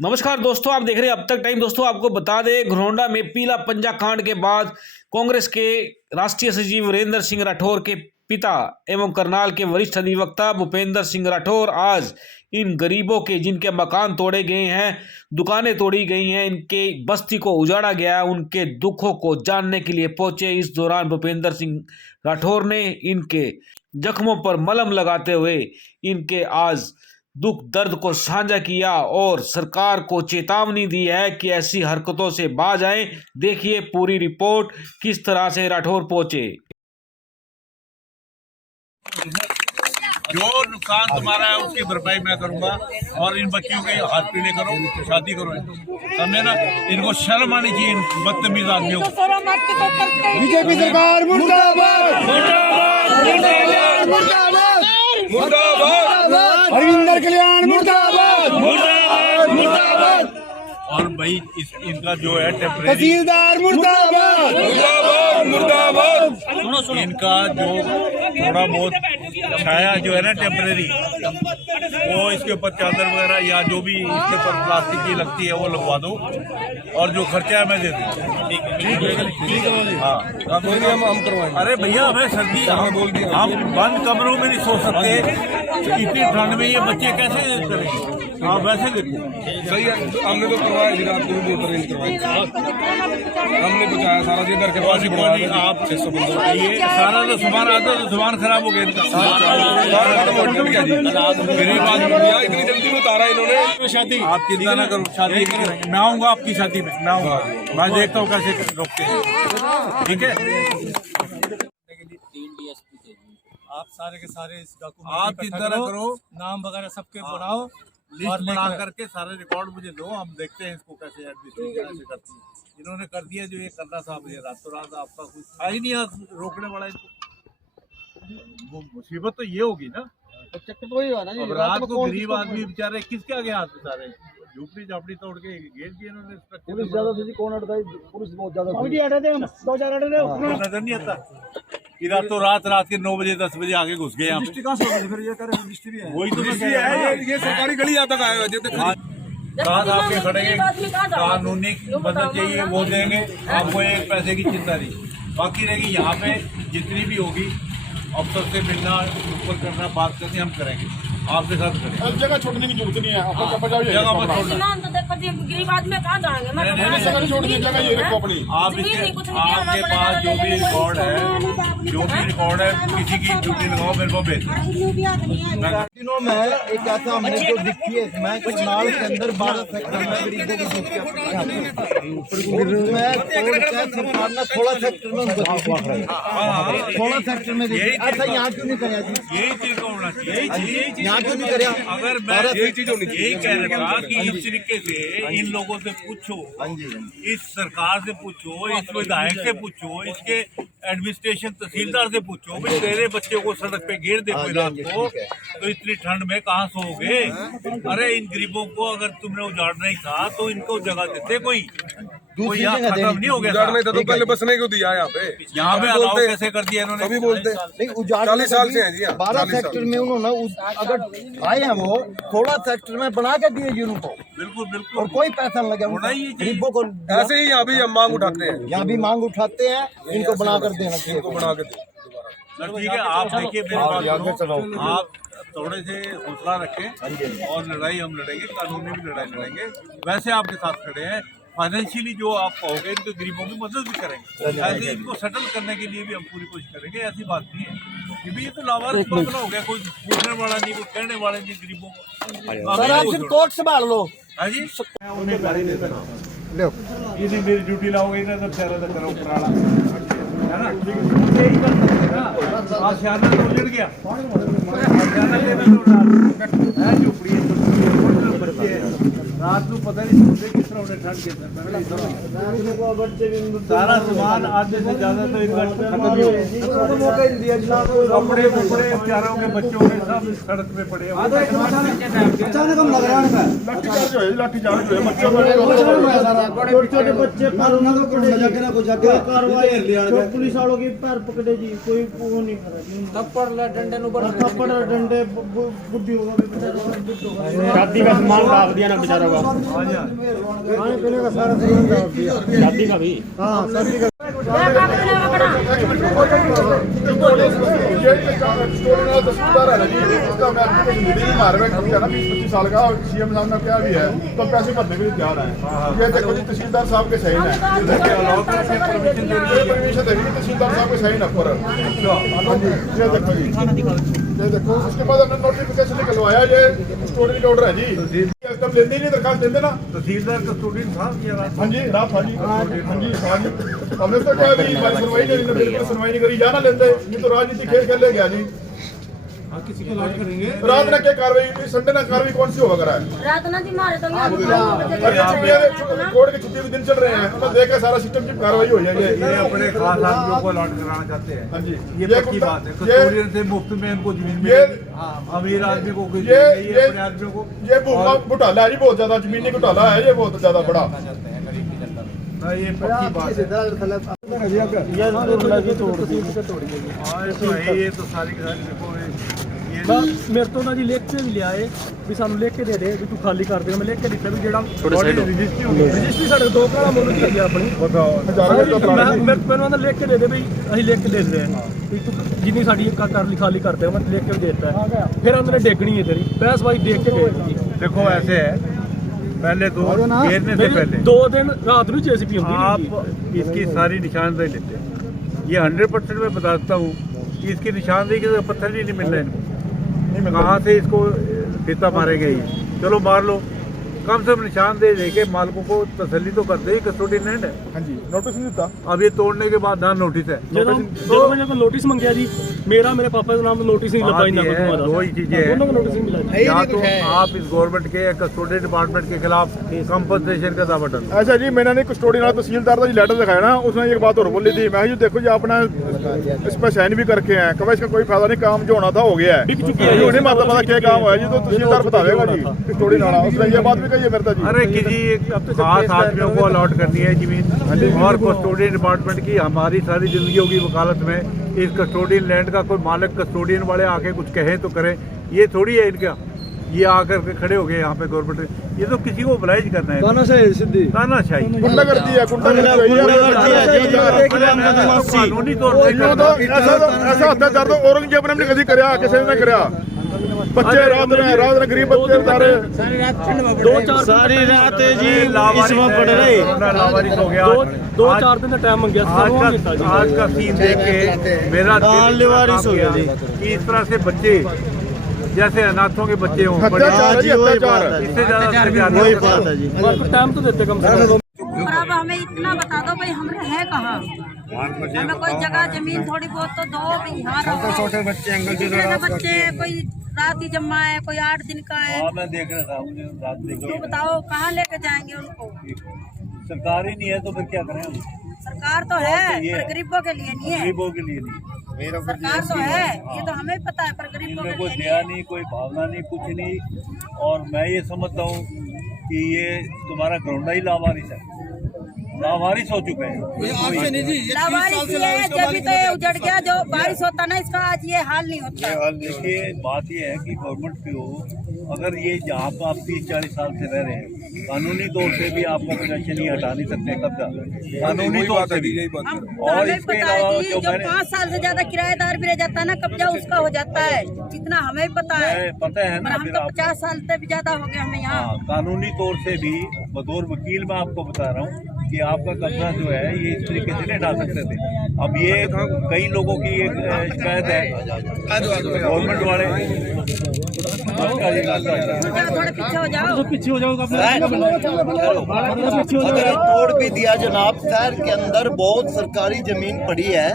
नमस्कार दोस्तों, आप देख रहे हैं अब तक टाइम। दोस्तों आपको बता दें, घरौंडा में पीला पंजा कांड के बाद कांग्रेस के राष्ट्रीय सचिव वीरेंद्र सिंह राठौर के पिता एवं करनाल के वरिष्ठ अधिवक्ता भूपेंद्र सिंह राठौर आज इन गरीबों के जिनके मकान तोड़े गए हैं, दुकानें तोड़ी गई हैं, इनके बस्ती को उजाड़ा गया, उनके दुखों को जानने के लिए पहुंचे। इस दौरान भूपेंद्र सिंह राठौर ने इनके जख्मों पर मलहम लगाते हुए इनके आज दुख दर्द को साझा किया और सरकार को चेतावनी दी है कि ऐसी हरकतों से बाज आए। देखिए पूरी रिपोर्ट किस तरह से राठौर पहुंचे। जो नुकसान तुम्हारा है उसकी भरपाई मैं करूंगा और इन बच्चियों के हाथ पीले करो, शादी करो, समझे ना। इनको शर्म आनी चाहिए बदतमीज आदमियों को। बीजेपी सरकार मुर्दाबाद, मुर्दाबाद, मुर्दाबाद, मुर्दाबाद, हरविंदर कल्याण मुर्दाबाद, मुर्दाबाद, मुर्दाबाद। और भाई इनका जो है टेम्परेरी तहसीलदार मुर्दाबाद, मुर्दाबाद, मुर्दाबाद। इनका जो थोड़ा बहुत छाया जो है ना टेम्परेरी, वो इसके ऊपर चादर वगैरह या जो भी इसके ऊपर प्लास्टिक की लगती है वो लगवा दो और जो खर्चा है मैं दे दूँ। ठीक है हाँ, हम करवाएंगे। अरे भैया हमें सर्दी, हम बंद कमरों में नहीं सो सकते, इतनी ठंड में ये बच्चे कैसे करेंगे। आप वैसे देखो सही है, हमने तो करवाया जी, रात को भी अरेंज करवाई, हमने बचाया सारा दिन घर के पास ही नहीं। आप 600 बंदों ये सारा तो सामान आता तो सामान खराब हो गया इनका। गरीब आदमी इतनी जल्दी में उतारा इन्होंने। शादी आप चिंता ना करो, शादी नहीं करेंगे। मैं आऊंगा आपकी शादी में, मैं आऊंगा, मैं देखता हूँ कैसे रोकते हैं। ठीक है, आप सारे के सारे इस डॉक्यूमेंट आप चिंता ना करो, नाम वगैरह सबके बढ़ाओ और लिस्ट बना करके सारे रिकॉर्ड मुझे दो, हम देखते हैं इसको कैसे एडमिनिस्ट्रेशन कैसे करती है। इन्होंने कर दिया जो ये करना था, मुझे रातों रात आपका कुछ था ही नहीं आज रोकने वाला इसको। मुसीबत तो ये होगी ना, अब रात को गरीब आदमी बेचारे किसके आगे हाथ बेचारे, झूपड़ी झापड़ी तोड़ के घेर दिए इन्होंने। पुलिस ज्यादा थी, कौन अड़ता है? पुलिस बहुत ज्यादा नजर नहीं आता कि रातों रात के 9 बजे 10 बजे आगे घुस गए यहाँ पे। वही तो मैं कह रहा हूँ, ये सरकारी गली आता का साथ आपके खड़े कानूनी मदद चाहिए वो देंगे आपको, एक पैसे की चिंता नहीं। बाकी रहेगी यहाँ पे जितनी भी होगी अफसर से मिलना, ऊपर करना, बात करनी हम करेंगे, आपके साथ करेंगे। जगह छोड़ने की जरूरत नहीं है, जगह मत छोड़ना। गरीब आदमी कहाँ जाएंगे? छोड़ दी जगह ये रखो अपनी। आप आपके पास जो भी रिकॉर्ड है किसी की ड्यूटी लगाओ, मेरे को भेज दिनों में एक ऐसा हमने जो दिखी है, मैं करनाल के अंदर 12 सेक्टर में गरीबों की सरकार ने 16 सेक्टर में उनको 16 सेक्टर में ऐसा यहाँ क्यों नहीं कराया? यही चीज का होना चाहिए, यहाँ क्यों नहीं कराया? अगर मैं यही कह रहा था कि इस तरीके से इन लोगों से पूछो, इस सरकार से पूछो, इस विधायक से पूछो, इसके एडमिनिस्ट्रेशन तहसीलदार से पूछो, भाई तेरे बच्चे को सड़क पे घेर दे कोई रात को तो इतनी ठंड में कहाँ सोओगे। अरे इन गरीबों को अगर तुमने उजाड़ना ही था तो इनको जगह देते, कोई यहाँ खत्म नहीं हो गया था। तो पहले बसने को दिया यहाँ पे अलाउ कैसे कर दिया इन्होंने? सभी बोलते नहीं, उजाड़ 40 साल से हैं जी, 12 सेक्टर में उन्होंने अगर आए हैं वो 16 सेक्टर में बना के दिए जी उनको, बिल्कुल और कोई पैसा न लगे गरीबों को। ऐसे ही यहाँ भी हम मांग उठाते हैं, यहाँ भी मांग उठाते हैं, इनको बना कर देना चाहिए, इनको बना के ठीक है। आप देखिए मेरे पास, आप थोड़े से हौसला रखें और लड़ाई हम लड़ेंगे, कानूनी भी लड़ाई लड़ेंगे। वैसे आपके साथ खड़े हैं, फाइनेंशियली जो आप कहोगे इनको गरीबों की मदद भी करेंगे, ऐसे इनको सेटल करने के लिए भी हम पूरी कोशिश करेंगे। ऐसी बात नहीं है, क्योंकि ये तो लावारिस मामला हो गया, कोई पूछने वाला नहीं, कोई कहने वाला नहीं गरीबों को। सर आप सिर्फ कोर्ट संभाल लो। हाँ जी, उन्हें गाड़ी देते ना, ये मेरी ड्यूटी लाओगे ना तो चेहरा तो करो पुराना है ना, यही कर सकते ना। आज शाना तो उजड़ गया, शाना लेना तो है झोपड़ी रात को पता नहीं सोते किस तरह उन्हें ठंड के सारा सामान आधे से ज्यादा तो खत्म ही हो गया। कपड़े कपड़े बेचारों के बच्चों के सब सड़क पे पड़े। अचानक हम लग रहा है लाठीचार्ज हुए छोटे बच्चे पुलिस वालों की पैर पकड़े जी, कोई वो नहीं करा, थप्पड़ डंडे बुद्धि होगा। शादी का सामान लाभ दिया ना बेचारा तहसीलदार है जी, उसका मैं एप्लीकेशन मार रहा खर्चा ना 20-25 साल का, और सीएम साहब ने क्या भी है तो पैसे भरने भी तैयार है। ये देखो जी तहसीलदार साहब के साइन है, परमिशन देगी तहसीलदार साहब के साइन है पर। हाँ जी ये देखो जी, ये देखो। उसके बाद हमने नोटिफिकेशन निकलवाया, ये स्टूडेंट ऑर्डर है जी, तब लेते ही नहीं, दरखास्त देते ना तहसीलदार का स्टूडेंट था। हाँ जी रात, हाँ जी हाँ जी हाँ जी। हमने तो क्या भी हमारी सुनवाई नहीं, सुनवाई नहीं करी, जाना लेते ये तो राजनीति खेल खेल गया जी। किसी को लॉक करेंगे रात ना क्या कार्रवाई, संडे ना कार्रवाई कौन सी होगा करा है? रात ना जी मारे तो यहाँ कोर्ट के छुट्टी के दिन चल रहे हैं, तो देखा सारा सिस्टम की कार्रवाई हो जाएगी। ये अपने खास आदमियों को अलॉट कराना चाहते हैं। हाँ जी ये पक्की बात है, कस्टोडियन से मुफ्त में इनको जमीन मिलेगी। अमीर आदमी को कुछ ये अपने आदमियों को ये घोटाला है जी, बहुत ज्यादा जमीनी घोटाला है ये, बहुत ज्यादा बड़ा। ये पक्की बात है। ये तो सारी की सारी देखो मेरे तो ना जी लिख के भी लिया है भी सानू लिख के दे दे भी तू खाली कर दे। मैं लिख के दिता भी जेड़ा रजिस्ट्री साडे दो घरा मुल्क की है अपनी, मैं लिख के दे दे भी ਅਸੀਂ लिख के दे दे भी तू जिन्नी साडी कर खाली कर दे। मैं लिख के देता है, फिर हमने डेगनी है तेरी बहस भाई देख के गए जी। देखो ऐसे है, पहले तो घेरने से पहले 2 दिन रात ਨੂੰ जेसीबी आप इसकी सारी निशानदेही लेते हैं। ये 100% मैं बताता हूँ कि इसकी निशानदेही के पत्थर ही नहीं मिल रहे इनको, कहाँ से इसको फीता मारेंगे ये। चलो मार लो, कम से कम निशानदेही देके मालिकों को तसल्ली तो कर दे, कस्टोडी लैंड है। हाँ जी नोटिस नहीं देता, अब ये तोड़ने के बाद ना नोटिस है। ਜਦੋਂ मैंने को नोटिस मंगया जी, मेरा मेरे पापा के नाम तो नोटिस नहीं लगा इना कुछ हमारा। दो ही चीजें हैं, दोनों को नोटिस नहीं मिला जी। या तो आप इस गवर्नमेंट के कस्टोडी डिपार्टमेंट के खिलाफ कंपनसेशन का दावा डालो। ऐसा जी मैंने नहीं कस्टोडी तहसीलदार का लेटर दिखाया ना, उसने एक बात और बोली थी, मैं जी देखो जी अपना इस पर साइन भी करके हैं, कभी इसका कोई फायदा नहीं, काम जो होना था हो गया है, नहीं माता पता क्या काम हुआ जी, तो तहसीलदार बतावेगा जी कस्टोडी नाला। उसने ये बात भी कही है मेरे जी। अरे किसी खास आदमियों को अलॉट करनी है जमीन, और कस्टोडियन डिपार्टमेंट की हमारी सारी जिंदगी होगी वकालत में। इस कस्टोडियन लैंड का कोई मालिक कस्टोडियन वाले आके कुछ कहें तो करें, ये थोड़ी है इनका ये आकर के खड़े हो गए यहाँ पे गवर्नमेंट। ये तो किसी को ऑब्लाइज करना है, तानाशाही गुंडागर्दी है, कानूनी तौर पर ऐसा अत्याचार तो औरंगजेब ने कभी कराया, किसी ने कराया। बच्चे रात में गरीब बच्चे बेचारे सारी रात जी इसमें पड़ रहे लावारिस हो गया। 2-4 दिन का टाइम मांगया आज का सीन देख के मेरा दिल लावारिस हो गया कि इस तरह से बच्चे जैसे अनाथों के बच्चे हों, इससे ज्यादा वही बात है जी। टाइम तो देते कम से कम। अब हमें इतना बता दो भाई हम है कहाँ, हमें कोई जगह जमीन थोड़ी बहुत तो दो भाई। यहाँ छोटे बच्चे बच्चे कोई रात ही जमा है, कोई 8 दिन का है। मैं देख रहा था, मुझे रात देख तो बताओ कहाँ लेके जाएंगे उनको? सरकार ही नहीं है तो फिर क्या करें हम? सरकार तो है पर गरीबों के लिए नहीं है। गरीबों के लिए नहीं, सरकार तो है ये तो हमें पता है, पर गरीबों के कोई लिए दया नहीं, कोई भावना नहीं, कुछ नहीं। और मैं ये समझता हूँ कि ये तुम्हारा घरोंडा ही लावारिस है, लावारिस हो चुका है। लावारिस ये है, जब तो ये उजड़ गया, जो बारिश होता ना इसका आज ये हाल नहीं होता। देखिए बात ये है कि गवर्नमेंट पे हो, अगर ये जहाँ पर आप 30-40 साल से रह रहे हैं, कानूनी तौर से भी आपका पोजेशन ही हटा नहीं सकते कब्जा, कानूनी तौर से भी। और इसके अलावा जो 5 साल से ज्यादा किराएदार भी रह जाता है ना, कब्जा उसका हो जाता है, जितना हमें पता है ना। हम तो 50 साल से भी ज्यादा हो गया हमें यहाँ। कानूनी तौर से भी बतौर वकील मैं आपको बता रहा हूँ कि आपका कब्जा जो है ये इस तरीके से नहीं हटा सकते थे। अब ये कई लोगों की एक शिकायत है, गवर्नमेंट वाले थोड़ा पीछे हो जाओ, पीछे हो जाओ। तोड़ भी दिया जनाब, शहर के अंदर बहुत सरकारी जमीन पड़ी है,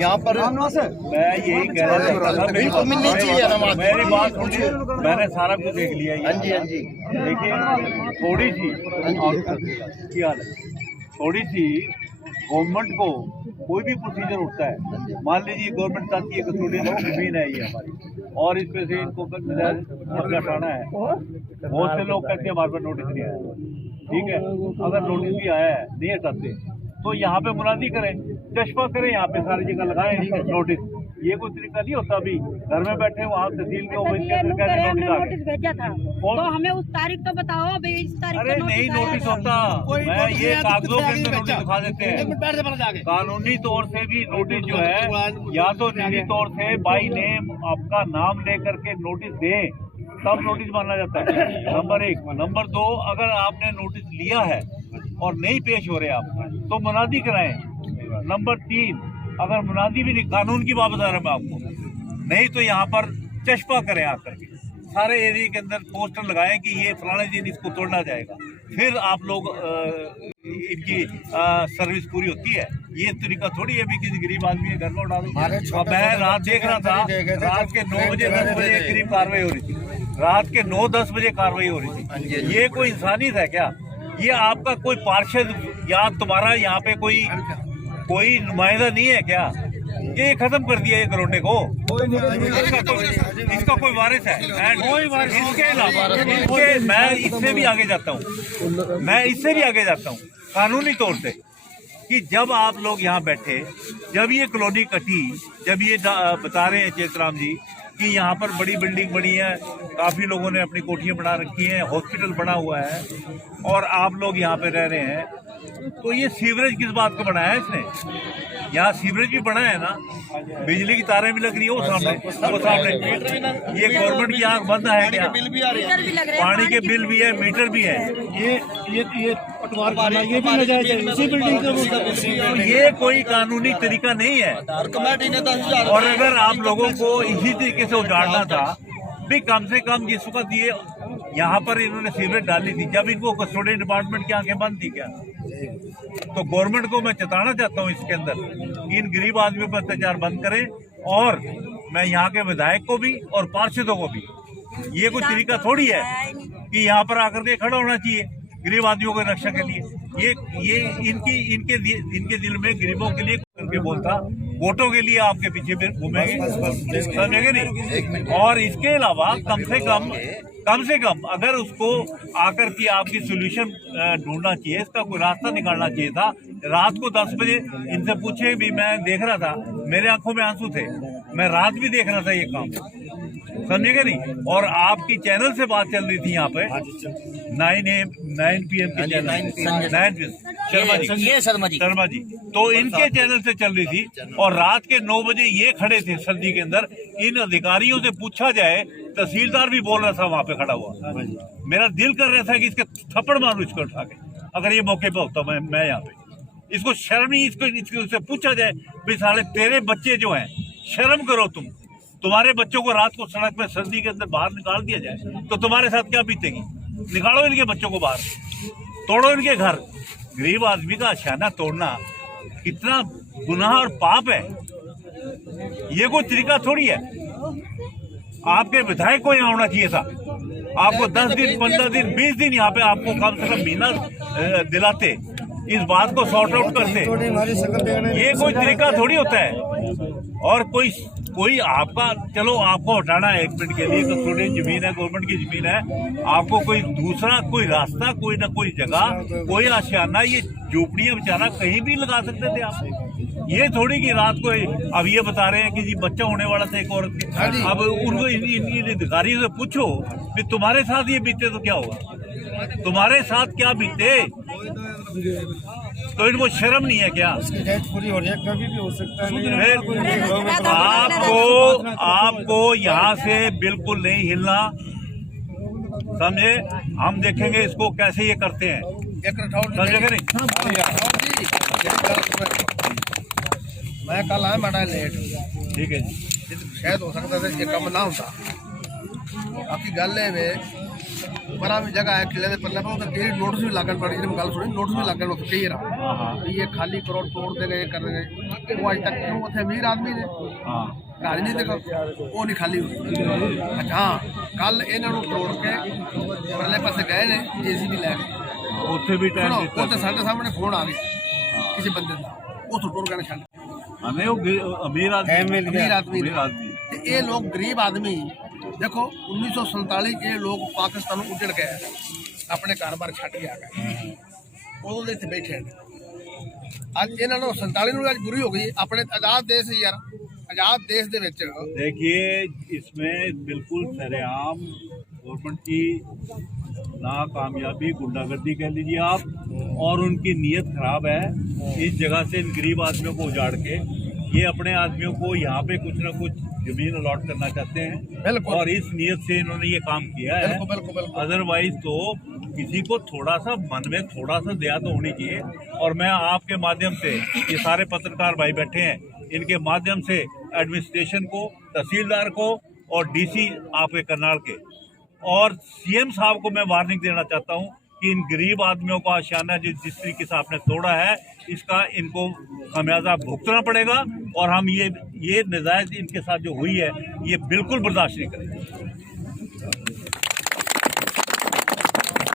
यहाँ पर मैं यही कह रहा था बिल्कुल मिलनी चाहिए ना। मेरी बात सुनिए, मैंने सारा कुछ देख लिया। हाँ जी हाँ जी, देखिए थोड़ी सी क्या हाल है, थोड़ी सी गवर्नमेंट को कोई भी प्रोसीजर उठता है, मान लीजिए गवर्नमेंट चाहती है कस्टोडियन जमीन है ये हमारी, और इस पे से इनको हटाना है। बहुत से लोग कहते हैं हमारे पास नोटिस नहीं आया, ठीक है, अगर नोटिस भी आया है नहीं हटाते तो यहाँ पे मुनादी करें, चश्मा करें, यहाँ पे सारी जगह लगाएं नोटिस, ये कोई तरीका नहीं होता। अभी घर में बैठे वहाँ तहसील के ऑफिस के हमने सरकारी नोटिस नोटिस भेजा था, तो हमें उस तारीख तो बताओ अभी इस तारीख अरे को नहीं नोटिस होता, मैं ये कागजों के अंदर नोटिस दिखा देते हैं। कानूनी तौर से भी नोटिस जो है या तो निजी तौर से बाई नेम आपका नाम लेकर के नोटिस दें तब नोटिस माना जाता है, नंबर 1। नंबर 2, अगर आपने नोटिस लिया है और नहीं पेश हो रहे आप तो मुनादी कराएं। नंबर 3, अगर मुनादी भी नहीं, कानून की बात बता रहा मैं आपको, नहीं तो यहाँ पर चश्पा करें आकर के सारे एरिया के अंदर पोस्टर लगाएं कि ये फलाने दिन इसको तोड़ना जाएगा, फिर आप लोग इनकी सर्विस पूरी होती है। ये तरीका थोड़ी है भी किसी गरीब आदमी के घर में उठा दो। मैं रात देख रहा था, रात के 9 बजे 10 बजे करीब कार्रवाई हो रही थी, रात के 9-10 बजे कार्रवाई हो रही थी। ये कोई इंसानियत है क्या? ये आपका कोई पार्षद या तुम्हारा यहाँ पे कोई नुमाइंदा नहीं है क्या? ये खत्म कर दिया ये घरोंडे को, इसका कोई वारिस है? इसके अलावा मैं इससे भी आगे जाता हूँ, कानूनी तौर से, कि जब आप लोग यहाँ बैठे, जब ये कॉलोनी कटी, जब ये बता रहे हैं चेतराम जी कि यहाँ पर बड़ी बिल्डिंग बनी है, काफी लोगों ने अपनी कोठियां बना रखी हैं, हॉस्पिटल बना हुआ है और आप लोग यहाँ पे रह रहे हैं, तो ये सीवरेज किस बात को बनाया है इसने? यहाँ सीवरेज भी बना है ना, बिजली की तारें भी लग रही है वो सामने। ये गवर्नमेंट की आंख बंद है क्या? पानी के बिल भी है, मीटर भी है। ये पटवार ये भी नजायज है, इसी बिल्डिंग का। ये कोई कानूनी तरीका नहीं है। और अगर आप लोगों को इसी तरीके से उजाड़ना था भी, कम से कम जिस वक्त ये यहाँ पर इन्होंने सीवरेज डाली थी, जब इनको कस्टोडियन डिपार्टमेंट की आंखें बंद थी क्या? तो गवर्नमेंट को मैं चेताना चाहता हूँ इसके अंदर कि इन गरीब आदमियों पर अत्याचार बंद करें, और मैं यहाँ के विधायक को भी और पार्षदों को भी, ये कोई तरीका थोड़ी है कि यहाँ पर आकर के खड़ा होना चाहिए गरीब आदमियों की रक्षा के लिए। ये इनके दिल में गरीबों के लिए करके बोलता, वोटों के लिए आपके पीछे फिर घूमेंगे, समझेंगे नहीं। और इसके अलावा कम से कम अगर उसको आकर के आपकी सोल्यूशन ढूंढना चाहिए, इसका कोई रास्ता निकालना चाहिए था। रात को 10 बजे इनसे पूछे भी, मैं देख रहा था, मेरे आंखों में आंसू थे, मैं रात भी देख रहा था ये काम, समझेगा नहीं। और आपकी चैनल से बात चल रही थी यहाँ पे 9 PM के चैनल, शर्मा जी, तो इनके चैनल से चल रही थी, और रात के 9 बजे ये खड़े थे सर्दी के अंदर। इन अधिकारियों से पूछा जाए, तहसीलदार भी बोल रहा था वहां पे खड़ा हुआ, मेरा दिल कर रहा था कि इसके थप्पड़ मारूं इसको उठा के, अगर ये मौके पे होता मैं यहाँ पे। इसको शर्म नहीं, इसको पूछा जाए भाई साले तेरे बच्चे जो हैं, शर्म करो तुम्हारे बच्चों को रात को सड़क में सर्दी के अंदर बाहर निकाल दिया जाए तो तुम्हारे साथ क्या बीतेगी? निकालो इनके बच्चों को बाहर, तोड़ो इनके घर। गरीब आदमी का आशियाना तोड़ना कितना गुनाह और पाप है, ये कोई तरीका थोड़ी है। आपके विधायक को यहाँ होना चाहिए था, आपको 10 दिन 15 दिन 20 दिन यहाँ पे आपको कम से कम महीना दिलाते, इस बात को सॉर्ट आउट करते। ये कोई तरीका थोड़ी होता है। और कोई आपका, चलो आपको हटाना है 1 मिनट के लिए, कस्टोडियन जमीन है, गवर्नमेंट की जमीन है, आपको कोई दूसरा कोई रास्ता, कोई ना कोई जगह, कोई आशियाना, ये झोपड़ियां बेचारा कहीं भी लगा सकते थे आप। ये थोड़ी कि रात को अब ये बता रहे हैं कि जी बच्चा होने वाला था एक औरत के, अब उनको इन अधिकारियों से पूछो कि तुम्हारे साथ ये बीते तो क्या होगा, तुम्हारे साथ क्या बीते, तो इनको शर्म नहीं है क्या? पूरी हो रही है, कभी भी हो सकता है। आपको यहाँ से बिल्कुल नहीं हिलना, समझे? हम देखेंगे इसको कैसे ये करते हैं, समझेगा नहीं? मैं कल आया माड़ा लेट, ठीक है जी, शायद हो सकता था ये कम ना होता। आपकी गल है वे बड़ा भी जगह है किले के पल्ले पर, कई नोटिस भी लागन पड़ी, जब गल सुनी नोटिस भी लागन उस कई रहा ये खाली करोड़ तोड़ दे गए कर गए, वो अज तक क्यों उसे अमीर आदमी ने घर नहीं देखो वो नहीं खाली हुई। अच्छा हाँ, कल इन्हों तोड़ के परले पासे गए ने, JCB लैके उत्थे भी टाइम उत्थे साढ़े सामने फोन आ गया किसी बंदे का, उस टुर गए छड़ अमीर आदमी। ये लोग गरीब आदमी, देखो 1947 के लोग पाकिस्तान उजड़ गए, अपने कारोबार छड़ के आ गए, उदों इतने बैठे। अज इन्होंने 47 अज बुरी हो गई, अपने आजाद देश यार आजाद देश दे विच देखिए, इसमें बिल्कुल सरेआम गवर्नमेंट की नाकामयाबी, गुंडागर्दी कह लीजिए आप, और उनकी नीयत खराब है। इस जगह से इन गरीब आदमियों को उजाड़ के ये अपने आदमियों को यहाँ पे कुछ ना कुछ जमीन अलॉट करना चाहते हैं, बिल्कुल। और इस नीयत से इन्होंने ये काम किया है। बिल्कुल, बिल्कुल, बिल्कुल। अदरवाइज तो किसी को थोड़ा सा मन में थोड़ा सा दया तो होनी चाहिए। और मैं आपके माध्यम से, ये सारे पत्रकार भाई बैठे हैं, इनके माध्यम से एडमिनिस्ट्रेशन को, तहसीलदार को और डीसी आपके करनाल के और सीएम साहब को मैं वार्निंग देना चाहता हूं कि इन गरीब आदमियों का आशियाना जिस तरीके से आपने तोड़ा है, इसका इनको खमियाजा भुगतना पड़ेगा। और हम ये नजायज इनके साथ जो हुई है, ये बिल्कुल बर्दाश्त नहीं करेंगे।